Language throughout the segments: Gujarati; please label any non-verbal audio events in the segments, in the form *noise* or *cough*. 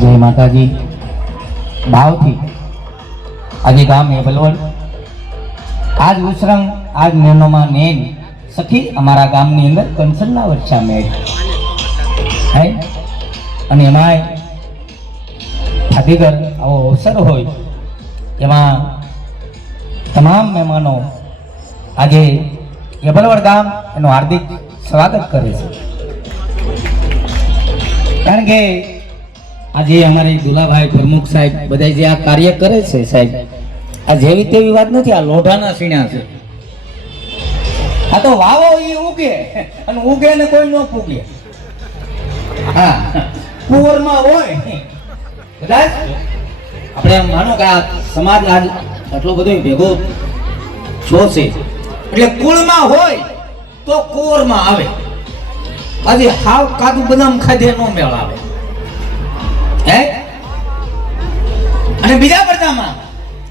જય માતાજી. ભાવથી આજે ગામ એબલવડ આજ ઉસરંગ, આજ નેનોમાં નેન. સખી, અમારા ગામની અંદર કંસલના વર્ષા મેળ. હે? અને એમાંય ફાતીગર આવો અવસર હોય. એમાં તમામ મહેમાનો આજે એબલવડ ગામ એનું હાર્દિક સ્વાગત કરે છે. કારણ કે આજે અમારે દુલાભાઈ પ્રમુખ સાહેબ બધા જે આ કાર્ય કરે છે સાહેબ, આ જેવી તેવી વાત નથી, આ લોઢાના સીણા છે. આ તો વાવો એ ઉગે અને ઉગે ને કોઈ ન ફૂગે. હા, કુંવરમાં હોય. કદાચ. આપણે એમ માનો કે આ સમાજ આટલો બધો ભેગો છો છે. એટલે કુળમાં હોય તો કુંવરમાં આવે. આજે હાવ કાજુ બદામ ખાધે નો મેળ આવે. હે? અને બીજા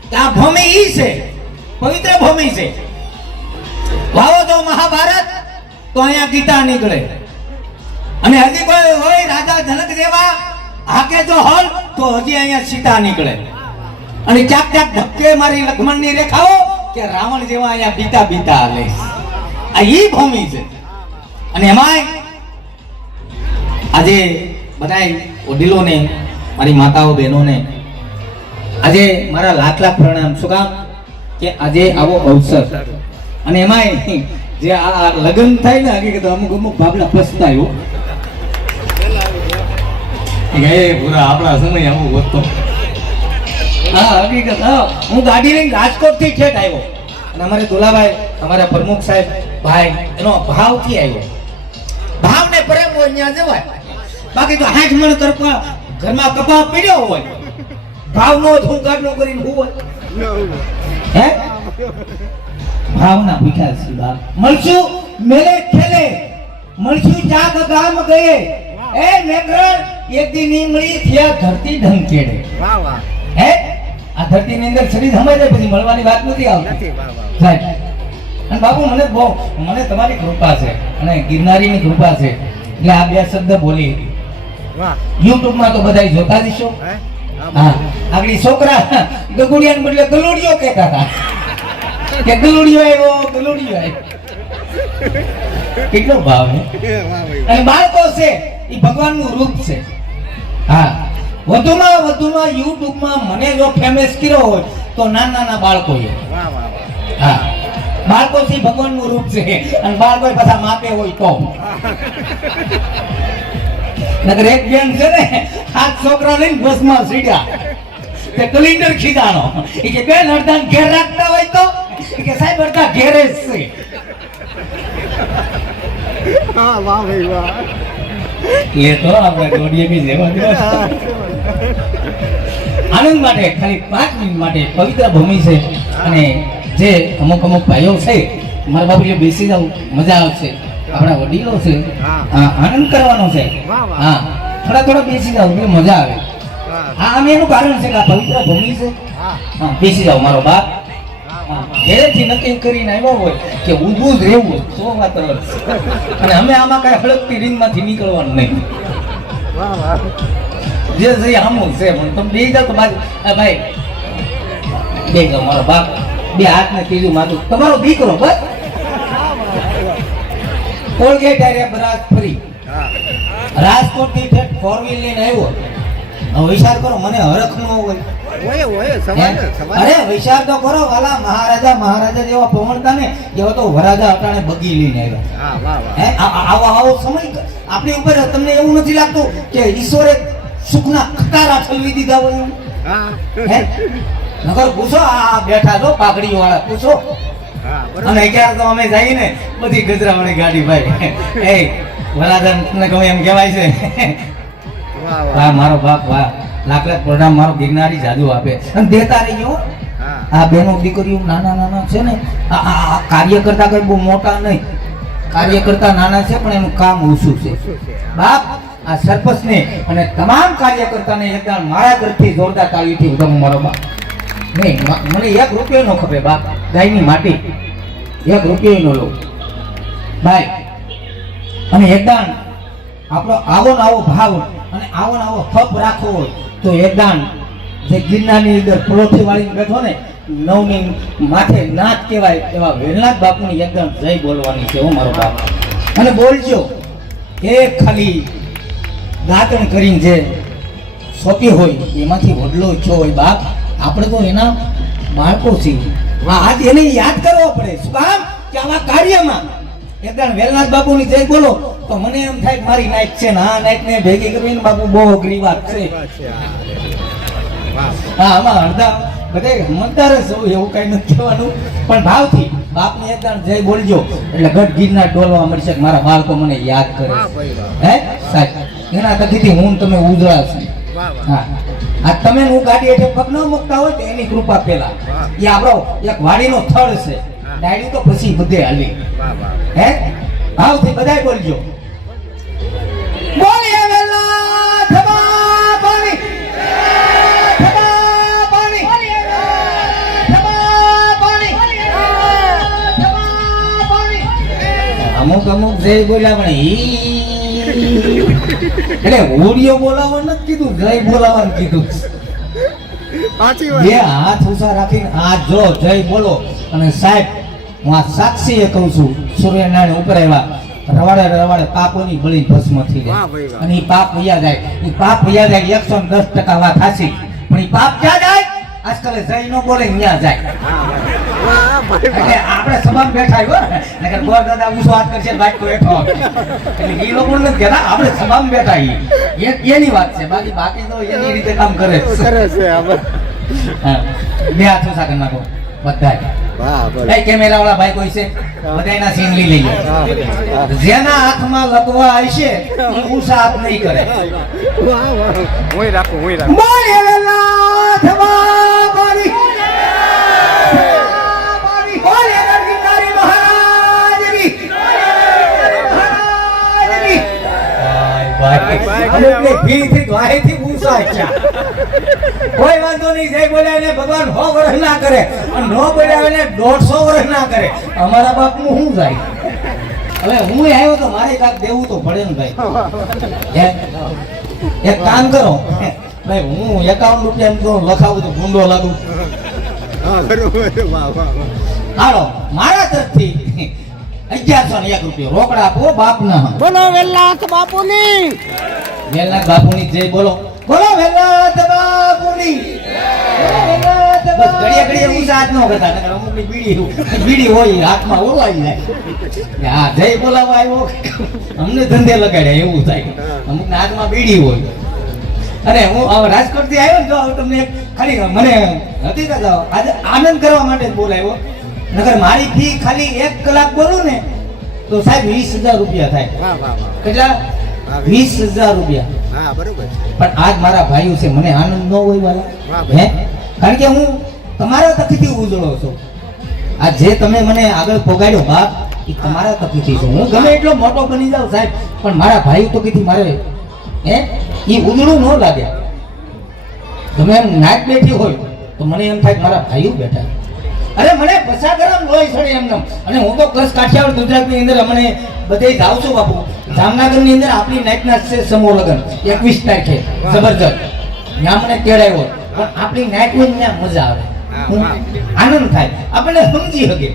કે આ ભૂમિ ઈ છે, પવિત્ર ભૂમિ છે. વાવો તો મહાભારત, તો અહીંયા ગીતા નીકળે. અને હજી કોઈ હોય રાજા જનક જેવા, હાકે જો હલ, તો હજી અહીંયા સીતા નીકળે. અને ક્યાંક ક્યાંક ધક્કે મારી લક્ષ્મણની રેખાઓ કે રાવણ જેવા અહીંયા બીતા બીતા હાલે. આ ઈ ભૂમિ છે. અને એમાંય આજે બધાય વડીલોને મારી માતાઓ બહેનોને આજે મારા લાખ લાખ પ્રણામ. શું કામ? કે આજે આવો અવસર. અને એમાંય જે આ લગ્ન થાય ને હકીકત અમુક અમુક બાબલા પસ્તાયો એ પૂરા આપણા સમય અમુક વધતો. હા હકીકત. હા હું ગાડી લઈને રાજકોટથી છેક ઠેઠ આવ્યો. અને અમારે દુલાભાઈ અમારા પ્રમુખ સાહેબ ભાઈ એનો ભાવથી આવ્યો. ભાવ ને પ્રેમ હોય ત્યાં જવાય. બાકી તો હાથ મણ કરપા ઘરમાં કપા પીડ્યો હોય. ભાવ નો હું ગાડનો કરીને હું હોય હે? ભાવના ભીખા છે બાપ. મળશું મેલે ખેલે. મળશું જાગ ગામ ગયે. એ મેઘરણ એક દી નીમળી થયા ધરતી ઢંકેડે વાહ વાહ. હે? આ ધરતી ની અંદર શરીર સમાઈ જાય પછી મળવાની વાત નથી આવતી. નથી વાહ વાહ. સાહેબ અને બાપુ મને બહુ મને તમારી કૃપા છે. અને ગિરનારીની કૃપા છે. એટલે આ બે શબ્દ બોલી યુટ્યુબમાં તો બધા જોતા દીશો હા? આગળ છોકરા ગગુડિયાને બદલે ગલુડિયો કહેતા હતા. કે ગલુડિયો આવ્યો ગલુડિયો આવ્યો. કેટલો ભાવ છે અને બાળકો છે એ ભગવાનનું રૂપ છે. હા. વધુમાં વધુમાં યુટ્યુબમાં મને જો ફેમસ કર્યો હોય તો નાના નાના બાળકો હા. બાળકો થી ભગવાનનું રૂપ છે. અને બાળકો પાછા માપે હોય તો. નકર એક બેન છે ને હાથ છોકરા લઈને બસમાં સીડ્યા તે કલિન્ડર ખીજાણો. એ કે બેન અડધા ઘેર રાખતા હોય તો? એ કે સાહેબ અડધા ઘેરે જ છે. હા વાહ ભાઈ વાહ. લે તો આપણે દોડીએ બી જેવા આનંદ માટે ખાલી પાંચ મિનિટ માટે પવિત્ર ભૂમિ છે. અને જે અમુક અમુક ભાઈઓ છે મારા બાપુ બેસી જાવ મજા આવશે. આપણા વડીલો છે હા. આનંદ કરવાનો છે. હા થોડા થોડા બેસી જાવ એટલે મજા આવે. હા આમ એનું કારણ છે કે આ પવિત્ર ભૂમિ છે. હા. બેસી જાવ મારો બાપ. હા, નક્કી કરીને આવ્યો હોય કે ઊભું જ રહેવું સો વાત અને અમે આમાં કઈ હળકતી રીંગમાંથી નીકળવાનું નહીં. જે છે હમું છે પણ તમે બે જાવ તો ભાઈ બે જાવ મારો બાપ. બે હાથ ને ત્રીજું માથું. તમારો દીકરો બસ. કોલગેટ આર્યા બરાજ ફરી. રાજકોટથી ઠેઠ ફોર વ્હીલ લઈને આવ્યો. હવે વિચાર કરો મને હરખ ન હોય. અરે વિચાર તો કરો વાલા મહારાજા મહારાજા જેવા પવનતા ને એવા તો વરાજા અટાણે બગી લઈને આવ્યા. આવો આવો સમય આપણી ઉપર તમને એવું નથી લાગતું કે ઈશ્વરે સુખના ખટારા ઠલવી દીધા હોય હે. નગર પૂછો આ બેઠા છો પાઘડી વાળા પૂછો. અને અત્યારે તો અમે જઈએ ને બધી ગજરા વાળી ગાડી ભાઈ. *laughs* એ વરાધન ગમે એમ કહેવાય છે. વાહ મારો બાપ વાહ. લાખ લાખ પ્રણામ મારો ગિરનારી જાદુ આપે. અને દેતા રહીએ હો. આ બેનો દીકરીઓ નાના નાના છે ને. આ કાર્ય કરતા કઈ બહુ મોટા નહીં. કાર્ય કરતા નાના છે પણ એનું કામ ઓછું છે. બાપ આ સરપંચ ને અને તમામ કાર્યકર્તાને એકદમ મારા તરફથી જોરદાર તાળીથી ઉદમ મારો બાપ. નહીં મને એક રૂપિયો નો ખપે બાપ, ગાયની માટી. એક રૂપિયો નો લો. ભાઈ, અને એકદાન આપણો આવો ને આવો ભાવ અને આવો ને આવો ખપ રાખવો હોય તો એકદાન જે ગિરનારની અંદર પ્લોથી વાળીને બેઠો ને, નવની માથે નાથ કહેવાય એવા વેલનાથ બાપુની એકદમ જય બોલવાની છે હું મારો બાપ. અને બોલજો, એ ખાલી દાંતણ કરીને જે સોંપી હોય, એમાંથી વડલો છો હોય બાપ. આપણે તો એના બાળકો છીએ આજ એને યાદ કરવો પડે. શું કામ? કે આવા કાર્યમાં. એકદમ વેલનાથ બાપુની જય બોલો તો મને એમ થાય મારી નાઈટ છે ને આ નાઈટ ને ભેગી કરવી બાપુ બહુ અઘરી વાત છે. વાહ હા આમાં અડધા બધે મતદાર જ સૌ એવું કઈ નથી કહેવાનું. પણ ભાવથી બાપને એકદમ જય બોલજો. એટલે ગઢ ગીરના ડોલવા મળશે કે મારા બાળકો મને યાદ કરે હે? સાહેબ એના તકીથી હું તમે ઉજળા છે. હા. આ તમે હું ગાડી એટલે પગ ન મૂકતા હોય તો એની કૃપા પેલા એ આપણો એક વાડીનો થળ છે. ડાયરી તો પછી બધે હાલી. વાહ વાહ. હે? ભાવથી બધાય બોલજો. બોલીએ વેલા ધબા પાણી. અમુક અમુક જય બોલ્યા પણ ઈ એટલે ઓડિયો બોલાવવા નથી કીધું જય બોલાવવાનું કીધું. સાચી બે હાથ ઉસા રાખીને આ જો જય બોલો. અને સાહેબ હું આ સાક્ષીએ કહું છું સૂર્યનારાયણ ઉપર આવ્યા. રવાડે રવાડે પાપોની બળી ભસ્મ થઈ જાય અને એ પાપ વયા જાય. એ પાપ વયા જાય એકસો દસ ટકા વાત હાચી. પણ એ પાપ ક્યાં જાય? આજકાલ જય નો બોલે ત્યાં જાય. આપણે સભામાં બેઠા હો નકર ગોર દાદા ઊંચો હાથ કરશે બાઈક તો બેઠો એટલે એ લોકો નથી કહેતા આપણે સમાન બેઠા એ એની વાત છે બાકી બાકી તો એની રીતે કામ કરે. કરે છે બે હાથ ઊંચા કરી નાખો બધાય. વાહ કેમેરા વાળા ભાઈ કોઈ છે? બધાયના સીન લઈ લઈએ. જેના હાથમાં લગવા આવશે ઊંચા હાથ નહીં કરે. હું રાખું હું રાખું. ઊંચા છે. કોઈ વાંધો નહીં જે બોલ્યા ને ભગવાન સો વર્ષ ના કરે. ન નો બોલ્યા ને દોઢસો વર્ષ ના કરે. અમારા બાપનું શું જાય? હવે હું આવ્યો તો મારે કાક દેવું તો પડે ને ભાઈ. હે? એક કામ કરો. ભાઈ હું એકાવન રૂપિયા એમ તો લખાવું તો ગુંડો લાગુ. હા હાલો મારા તરફથી અગિયારસો ને એક રૂપિયા. રોકડા આપો બાપના બોલો વેલાથ બાપુની. વેલનાથ બાપુની જય બોલો. બોલો વેલનાથ બાપુની. બસ ઘડીએ ઘડીએ ઊંચા હાથ ન કરતા નકર અમુકની બીડી બીડી હોય હાથમાં ઓળવાઈ જાય. હા જય બોલાવો આવ્યો. અમને ધંધે લગાડ્યા એવું થાય. અમુકના હાથમાં બીડી હોય. અરે હું રાજકોટથી આવ્યો ને તો તમને ખાલી મને હતી જાઓ, આજે આનંદ કરવા માટે બોલાવ્યો. નકર મારી ફી ખાલી એક કલાક બોલું ને તો સાહેબ વીસ હજાર રૂપિયા થાય. કેટલા? વીસ. હજાર રૂપિયા. પણ આજ મારા ભાઈઓ છે મને આનંદ ન હોય વાલા. હે? કારણ કે હું તમારા તકથી ઉજળો છું. આ જે તમે મને આગળ પોગાડ્યો બાપ એ તમારા તકથી છું. હું ગમે એટલો મોટો બની જાઉં સાહેબ પણ મારા ભાઈઓ કીધી મારે હે? એ ઉજળું ન લાગે. તમે એમ નાચ બેઠી હોય તો મને એમ થાય મારા ભાઈઓ બેઠા અરે મને પસા ગરમ લોહી સડે એમને અને હું તો કચ્છ કાઠિયાવાડ ગુજરાતની અંદર અમને બધે જાઉં છું બાપુ. જામનગરની અંદર આપણી નાઇટના છે સમૂહ લગ્ન એકવીસ તારીખે. જબરજસ્ત. ત્યાં મને તેડાયો પણ આપણી નાઇટ હોય ને ત્યાં મજા આવે. આનંદ થાય. આપણને સમજી શકે.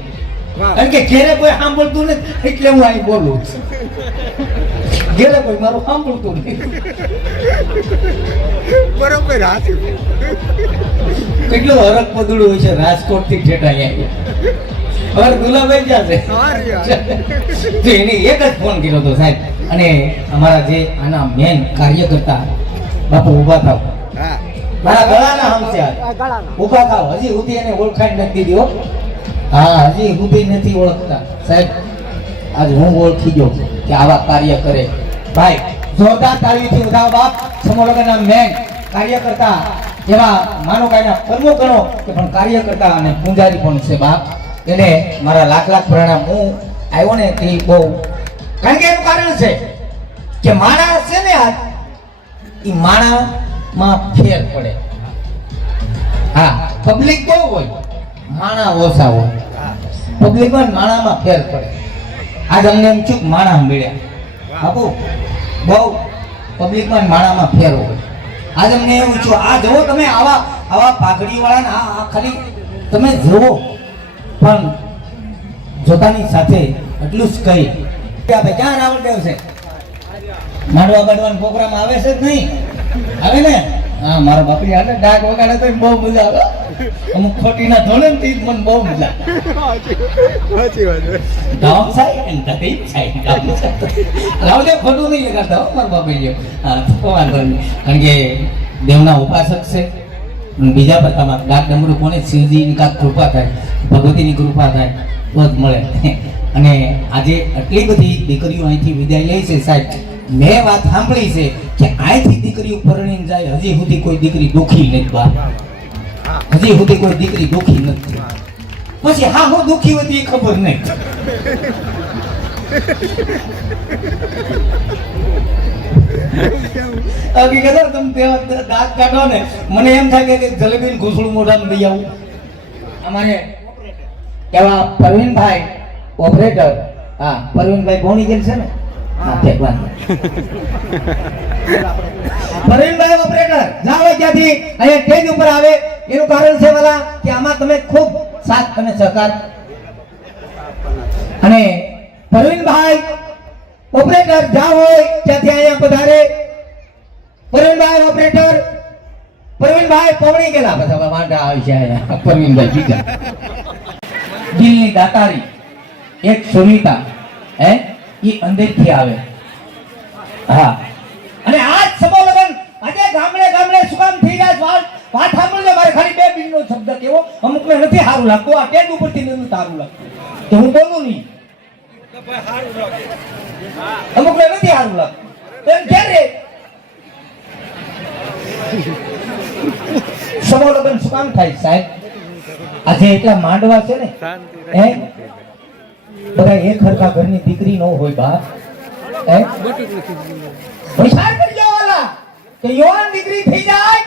કારણ કે ઘેરે કોઈ સાંભળતું નથી એટલે હું અહીં બોલું ઘેરે કોઈ મારું સાંભળતું નહીં. બરોબર હાચું કેટલું હરક પદુડું હોય છે રાજકોટથી જેટા અહીંયા. હવે ગુલાબાઈ જ્યાં છે. એને એક જ ફોન કર્યો હતો સાહેબ. અને અમારા જે આના મેન કાર્યકર્તા બાપુ ઊભા થાવ. મારા ગળાના હમસ્યા. ઊભા થાવ. હજી સુધી એને ઓળખાણ નથી દીધી હા હજી સુધી નથી ઓળખતા. સાહેબ આજ હું ઓળખી ગયો કે આવા કાર્ય કરે. ભાઈ, જોરદાર તાળીઓથી ઉધાવ બાપ સમોલગનના મેન કાર્યકર્તા એવા માનો કાયના પ્રમુખ ગણો કે પણ કાર્યકર્તા અને પૂંજારી પણ છે બાપ. એને મારા લાખ લાખ પ્રણામ હું આવ્યો ને તે બહુ કારણ કે એનું કારણ છે કે માણા છે ને આ એ માણામાં ફેર પડે. હા પબ્લિક બહુ હોય, માણા ઓછા હોય. પબ્લિકમાં ને માણામાં ફેર પડે. આજ અમને એમ છું માણા મળ્યા. બાપુ, બહુ પબ્લિકમાં માળામાં ફેરો. આજે અમને એવું છું આ જુઓ તમે આવા આવા પાઘડી વાળા આ ખાલી તમે જુઓ. પણ જોતાની સાથે એટલું જ કહી. આપણે ક્યાં રાવણદેવ છે? માંડવા બાંડવાનું પ્રોગ્રામ આવે છે જ નહીં. આવે ને? હા, મારા બાપડી હાલે ડાક વગાડે તો બહુ મજા આવે. અમુક ખોટી ના ધોળે ને મને બહુ મજા સાચી વાત ધામ સાહેબ અને દહીં સાહેબ રાવદેવ ખોટું નહીં લગાડતા હો મારા બાપે જો. વાંધો નહીં. કારણ કે દેવના ઉપાસક છે. બીજા પ્રકારમાં ડાક ડમરું કોને? શિવજીની કાંક કૃપા થાય ભગવતીની કૃપા થાય તો જ મળે. અને આજે આટલી બધી દીકરીઓ અહીંથી વિદાય લે છે સાહેબ. મેં વાત સાંભળી છે કે અહીંથી દીકરીઓ પરણીને જાય હજી સુધી કોઈ દીકરી દુઃખી નથી બા હજી સુધી કોઈ દીકરી દુખી નથી. પછી હા, હું દુખી હતી એ ખબર નહીં. હકીકત તમે દાંત કાઢો ને, મને એમ થાય કે જલેબી ઘૂસડું મોઢામાં લઈ આવું. અમારે કેવા પ્રવીણભાઈ ઓપરેટર. હા પ્રવીણભાઈ ભોણી ગયેલ છે ને? પ્રવીણભાઈ ઓપરેટર જ્યાં હોય ગયેલા બધા વાંઢા આવી છે એક સુનિતા ઈ અંદરથી આવે. હા. અને આજ સમો લગન આજે ગામડે ગામડે શું કામ થઈ જાય? છે? વાત વાત સાંભળજો મારે ખાલી બે મિનિટનો શબ્દ કેવો? અમુકને નથી સારું લાગતું. આ ટેગ ઉપરથી નથી સારું લાગતું. તો હું બોલું નહીં. અમુકને નથી સારું લાગતું. તો એમ ક્યારે સમો લગન શું કામ થાય સાહેબ? આજે એટલા માંડવા છે ને? હે? બધા એક હરખા ઘરની દીકરી નો હોય બા હે? વિચાર કરજો વાલા કે યુવાન દીકરી થઈ જાય,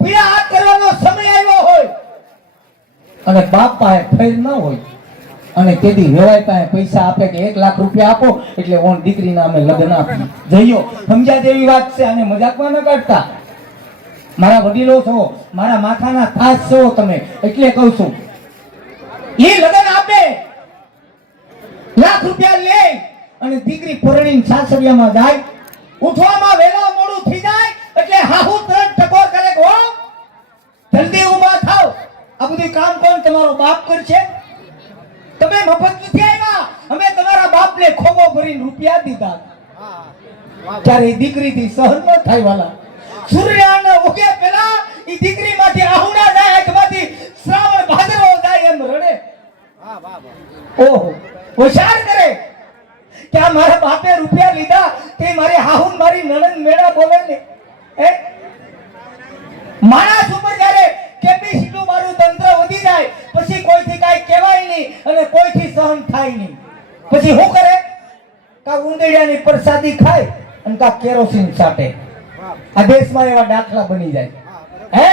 પીડા હાથ કરવાનો સમય આવ્યો હોય. અને બાપ પાસે ફેર ન હોય. અને તેથી વેવાય પાસે પૈસા આપે કે એક લાખ રૂપિયા આપો, એટલે ઓન દીકરીના અમે લગ્ન આપી જઈયો સમજ્યા જેવી વાત છે અને મજાકમાં ન કાઢતા. મારા વડીલો છો, મારા માથાના ખાસ છો તમે, એટલે કહું છું. એ લગ્ન લાખ રૂપિયા લે અને દીકરી પરણીને સાસરિયામાં જાય. ઉઠવામાં વહેલા મોડું થઈ જાય એટલે હાહુ ત્રણ ટકોર કરે હો જલ્દી ઊભા થાવ. આ બધું કામ કોણ તમારો બાપ કરશે? તમે મફત નથી આવ્યા અમે તમારા બાપને ખોબો ભરીને રૂપિયા દીધા. ત્યારે દીકરીથી સહન ન થાય વાલા. સૂર્યના ઉગે પેલા એ દીકરીમાંથી આહુડા જાય આંખમાંથી શ્રાવણ ભાદરવો જાય એમ રડે. ઓહો. હોશિયાર કરે. કે આ મારા બાપે રૂપિયા લીધા તે મારી હાહુન મારી નણંદ મેળા બોલે ને. એ? માણસ ઉપર જ્યારે કેપેસિટી મારું તંત્ર વધી જાય, પછી કોઈથી કાઈ કહેવાય નહીં અને કોઈથી સહન થાય નહીં. પછી શું કરે? કા ઉંદેડિયાની પ્રસાદી ખાય અને કા કેરોસીન સાટે આ દેશમાં એવા દાખલા બની જાય. હે?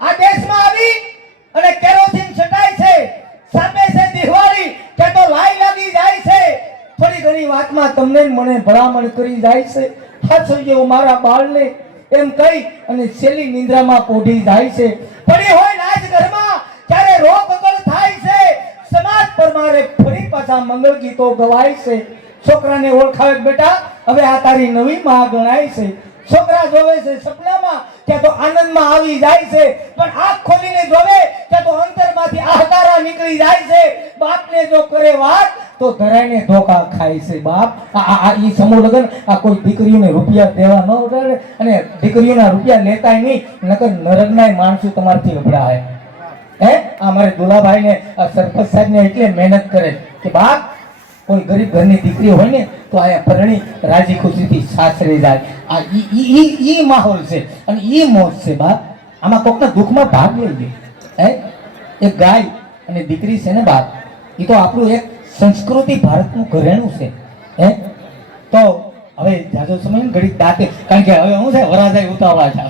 આ દેશમાં આવી અને કેરોસીન છટાય છે. સામે છે દિવાળી કે તો લાઈ લાગી જાય છે થોડી ઘણી વાતમાં તમને મને ભલામણ કરી જાય છે. હાથો જેવો મારા બાળને એમ કહી અને છેલ્લી નિંદ્રામાં પોઢી જાય છે. પડી હોય રાજઘરમાં ઘરમાં ત્યારે રોગ અગળ થાય છે, સમાજ પર મારે ફરી પાછા મંગળ ગીતો ગવાય છે. છોકરાને ઓળખાવે બેટા, હવે આ તારી નવી માં ગણાય છે. છોકરા જોવે છે સપનામાં ત્યાં તો આનંદમાં આવી જાય છે. પણ આંખ ખોલીને જોવે, ત્યાં તો અંતરમાંથી આહકારા નીકળી જાય છે. બાપને જો કરે વાત, તો ધરાઈને ધોકા ખાય છે બાપ. આ ઈ સમૂહ લગન, આ કોઈ દીકરીઓને રૂપિયા દેવા ન ઉડાડે અને દીકરીઓના રૂપિયા લેતાય નહીં, નકર નરગનાય માણસો તમારથી અભડાય. હે? આ મારે દુલાભાઈ ને સરપંચ સાહેબ ને એટલે મહેનત કરે કે બાપ કોઈ ગરીબ ઘરની દીકરી હોય ને, તો આ પરણી રાજી ખુશીથી સાસરે જાય. આ ઈ માહોલ છે અને ઈ મોજ છે બાપ. આમાં કોકના દુઃખમાં ભાગ લઈ લે. હે? એક ગાય અને દીકરી છે ને બાપ એ તો આપણું એક સંસ્કૃતિ ભારતનું ઘરેણું છે. હે? તો હવે જાજો સમય ઘડી દાંતે. કારણ કે હવે હું છે વરાજાઈ ઉતાવળા છે